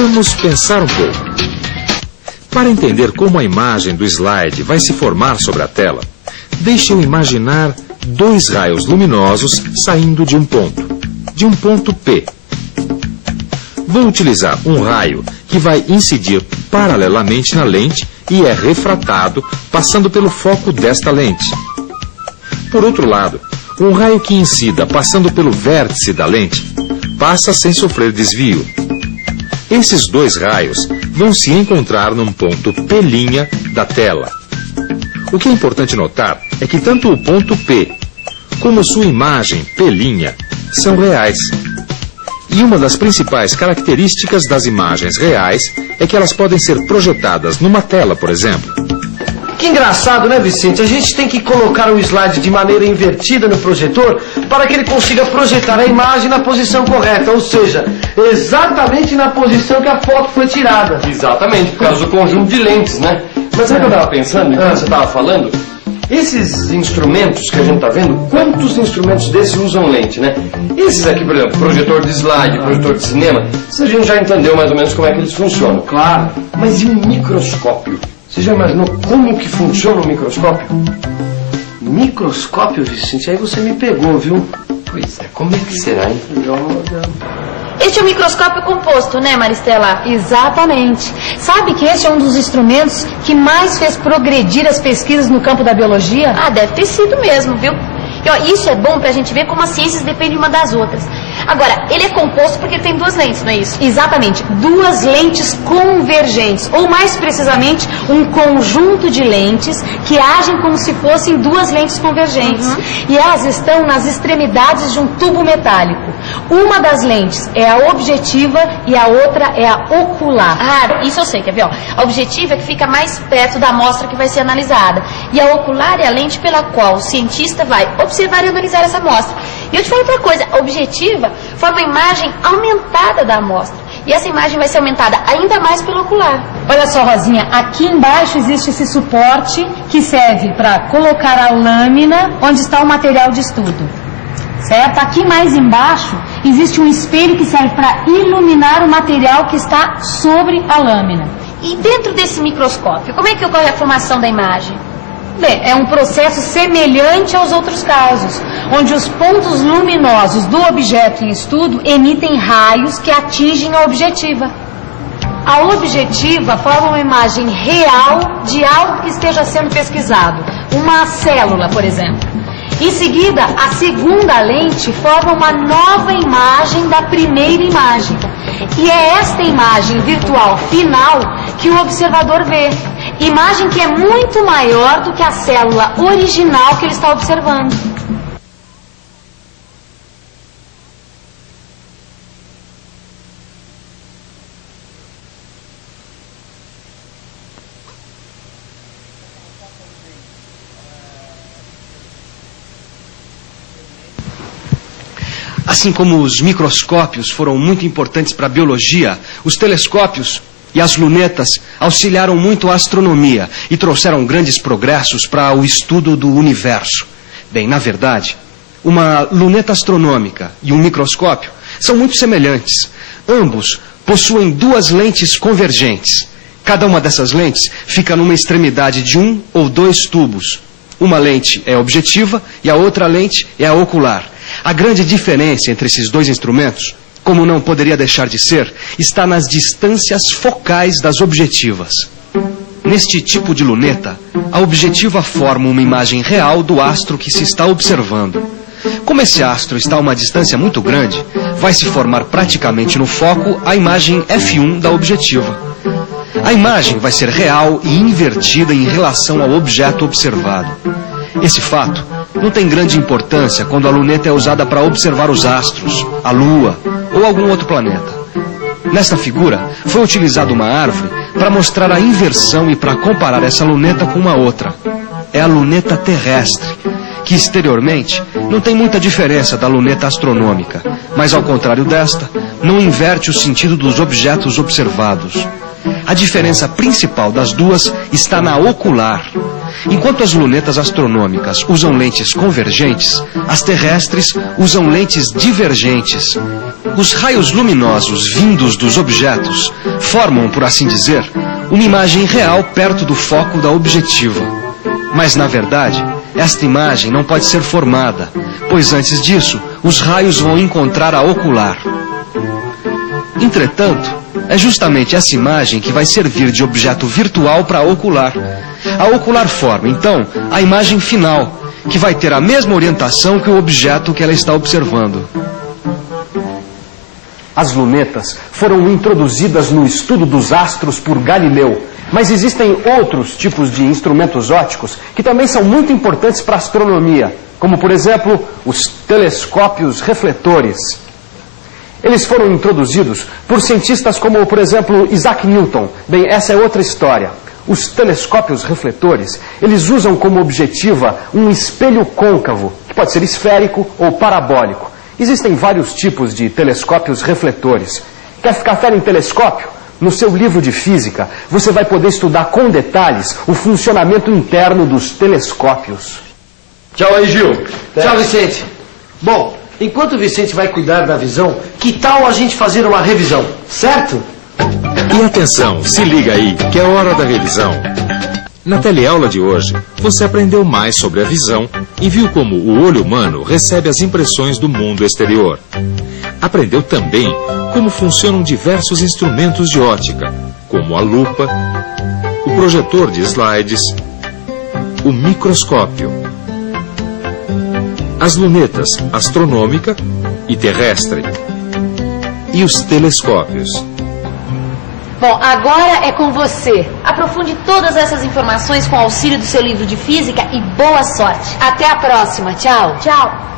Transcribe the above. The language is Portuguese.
Vamos pensar um pouco. Para entender como a imagem do slide vai se formar sobre a tela, deixe eu imaginar dois raios luminosos saindo de um ponto P. Vou utilizar um raio que vai incidir paralelamente na lente e é refratado passando pelo foco desta lente. Por outro lado, um raio que incida passando pelo vértice da lente passa sem sofrer desvio. Esses dois raios vão se encontrar num ponto P' da tela. O que é importante notar é que tanto o ponto P como sua imagem P' são reais. E uma das principais características das imagens reais é que elas podem ser projetadas numa tela, por exemplo. Que engraçado, né, Vicente? A gente tem que colocar o slide de maneira invertida no projetor para que ele consiga projetar a imagem na posição correta, ou seja, exatamente na posição que a foto foi tirada. Exatamente, por causa do conjunto de lentes, né? Mas sabe o que eu estava pensando, enquanto você estava falando? Esses instrumentos que a gente está vendo, quantos instrumentos desses usam lente, né? Esses aqui, por exemplo, projetor de slide, projetor de cinema, isso a gente já entendeu mais ou menos como é que eles funcionam. Claro. Mas e um microscópio? Você já imaginou como que funciona o microscópio? Microscópio, Vicente? Aí você me pegou, viu? Pois é, como é que será, hein? Este é o microscópio composto, né, Maristela? Exatamente. Sabe que este é um dos instrumentos que mais fez progredir as pesquisas no campo da biologia? Ah, deve ter sido mesmo, viu? E, ó, isso é bom pra gente ver como as ciências dependem uma das outras. Agora, ele é composto porque tem duas lentes, não é isso? Exatamente. Duas lentes convergentes, ou mais precisamente, um conjunto de lentes que agem como se fossem duas lentes convergentes. E elas estão nas extremidades de um tubo metálico. Uma das lentes é a objetiva e a outra é a ocular. Ah, isso eu sei, quer ver? Ó, a objetiva é que fica mais perto da amostra que vai ser analisada. E a ocular é a lente pela qual o cientista vai observar e analisar essa amostra. E eu te falo outra coisa, a objetiva forma a imagem aumentada da amostra. E essa imagem vai ser aumentada ainda mais pelo ocular. Olha só, Rosinha, aqui embaixo existe esse suporte que serve para colocar a lâmina onde está o material de estudo. Certo? Aqui mais embaixo existe um espelho que serve para iluminar o material que está sobre a lâmina. E dentro desse microscópio, como é que ocorre a formação da imagem? Bem, é um processo semelhante aos outros casos, onde os pontos luminosos do objeto em estudo emitem raios que atingem a objetiva. A objetiva forma uma imagem real de algo que esteja sendo pesquisado, uma célula, por exemplo. Em seguida, a segunda lente forma uma nova imagem da primeira imagem. E é esta imagem virtual final que o observador vê. Imagem que é muito maior do que a célula original que ele está observando. Assim como os microscópios foram muito importantes para a biologia, os telescópios e as lunetas auxiliaram muito a astronomia e trouxeram grandes progressos para o estudo do universo. Bem, na verdade, uma luneta astronômica e um microscópio são muito semelhantes. Ambos possuem duas lentes convergentes. Cada uma dessas lentes fica numa extremidade de um ou dois tubos. Uma lente é objetiva e a outra lente é a ocular. A grande diferença entre esses dois instrumentos, como não poderia deixar de ser, está nas distâncias focais das objetivas. Neste tipo de luneta, a objetiva forma uma imagem real do astro que se está observando. Como esse astro está a uma distância muito grande, vai se formar praticamente no foco a imagem F1 da objetiva. A imagem vai ser real e invertida em relação ao objeto observado. Esse fato não tem grande importância quando a luneta é usada para observar os astros, a Lua ou algum outro planeta. Nesta figura, foi utilizada uma árvore para mostrar a inversão e para comparar essa luneta com uma outra. É a luneta terrestre, que exteriormente não tem muita diferença da luneta astronômica, mas ao contrário desta, não inverte o sentido dos objetos observados. A diferença principal das duas está na ocular. Enquanto as lunetas astronômicas usam lentes convergentes, as terrestres usam lentes divergentes. Os raios luminosos vindos dos objetos formam, por assim dizer, uma imagem real perto do foco da objetiva. Mas, na verdade, esta imagem não pode ser formada, pois antes disso, os raios vão encontrar a ocular. Entretanto, é justamente essa imagem que vai servir de objeto virtual para a ocular. A ocular forma, então, a imagem final, que vai ter a mesma orientação que o objeto que ela está observando. As lunetas foram introduzidas no estudo dos astros por Galileu, mas existem outros tipos de instrumentos ópticos que também são muito importantes para a astronomia, como, por exemplo, os telescópios refletores. Eles foram introduzidos por cientistas como, por exemplo, Isaac Newton. Bem, essa é outra história. Os telescópios refletores, eles usam como objetiva um espelho côncavo, que pode ser esférico ou parabólico. Existem vários tipos de telescópios refletores. Quer ficar fera em telescópio? No seu livro de física, você vai poder estudar com detalhes o funcionamento interno dos telescópios. Tchau aí, Gil. Tchau, Vicente. Bom, enquanto o Vicente vai cuidar da visão, que tal a gente fazer uma revisão, certo? E atenção, se liga aí, que é hora da revisão. Na teleaula de hoje, você aprendeu mais sobre a visão e viu como o olho humano recebe as impressões do mundo exterior. Aprendeu também como funcionam diversos instrumentos de ótica, como a lupa, o projetor de slides, o microscópio, as lunetas astronômica e terrestre e os telescópios. Bom, agora é com você. Aprofunde todas essas informações com o auxílio do seu livro de física e boa sorte. Até a próxima. Tchau. Tchau.